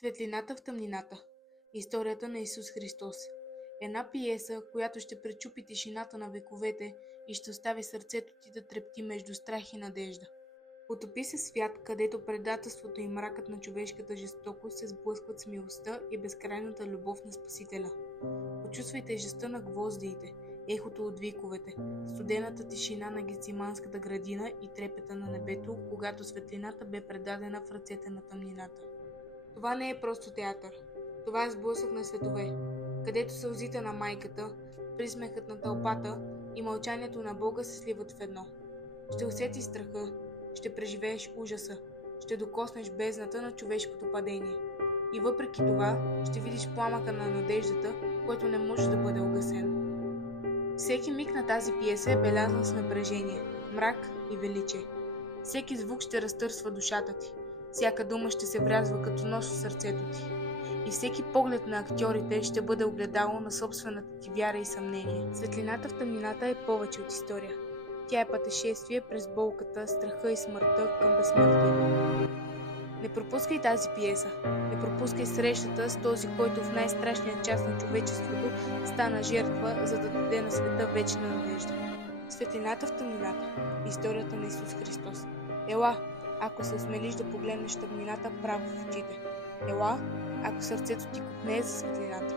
Светлината в тъмнината. Историята на Исус Христос. Една пиеса, която ще пречупи тишината на вековете и ще остави сърцето ти да трепти между страх и надежда. Потопи се свят, където предателството и мракът на човешката жестокост се сблъскват с милостта и безкрайната любов на Спасителя. Почувствай тежестта на гвоздиите, ехото от виковете, студената тишина на Гециманската градина и трепета на небето, когато светлината бе предадена в ръцете на тъмнината. Това не е просто театър. Това е сблъсък на светове, където сълзите на майката, присмехът на тълпата и мълчанието на Бога се сливат в едно. Ще усетиш страха, ще преживееш ужаса, ще докоснеш бездната на човешкото падение. И въпреки това ще видиш пламъка на надеждата, който не може да бъде угасен. Всеки миг на тази пиеса е белязан с напрежение, мрак и величие. Всеки звук ще разтърсва душата ти. Всяка дума ще се врязва като нож в сърцето ти. И всеки поглед на актьорите ще бъде огледало на собствената ти вяра и съмнение. Светлината в тъмнината е повече от история. Тя е пътешествие през болката, страха и смъртта към безсмъртието. Не пропускай тази пиеса. Не пропускай срещата с този, който в най-страшния час на човечеството стана жертва, за да даде на света вечна надежда. Светлината в тъмнината. Историята на Исус Христос. Ела, ако се осмелиш да погледнеш тъмнината право в очите. Ела, ако сърцето ти копнее за светлината.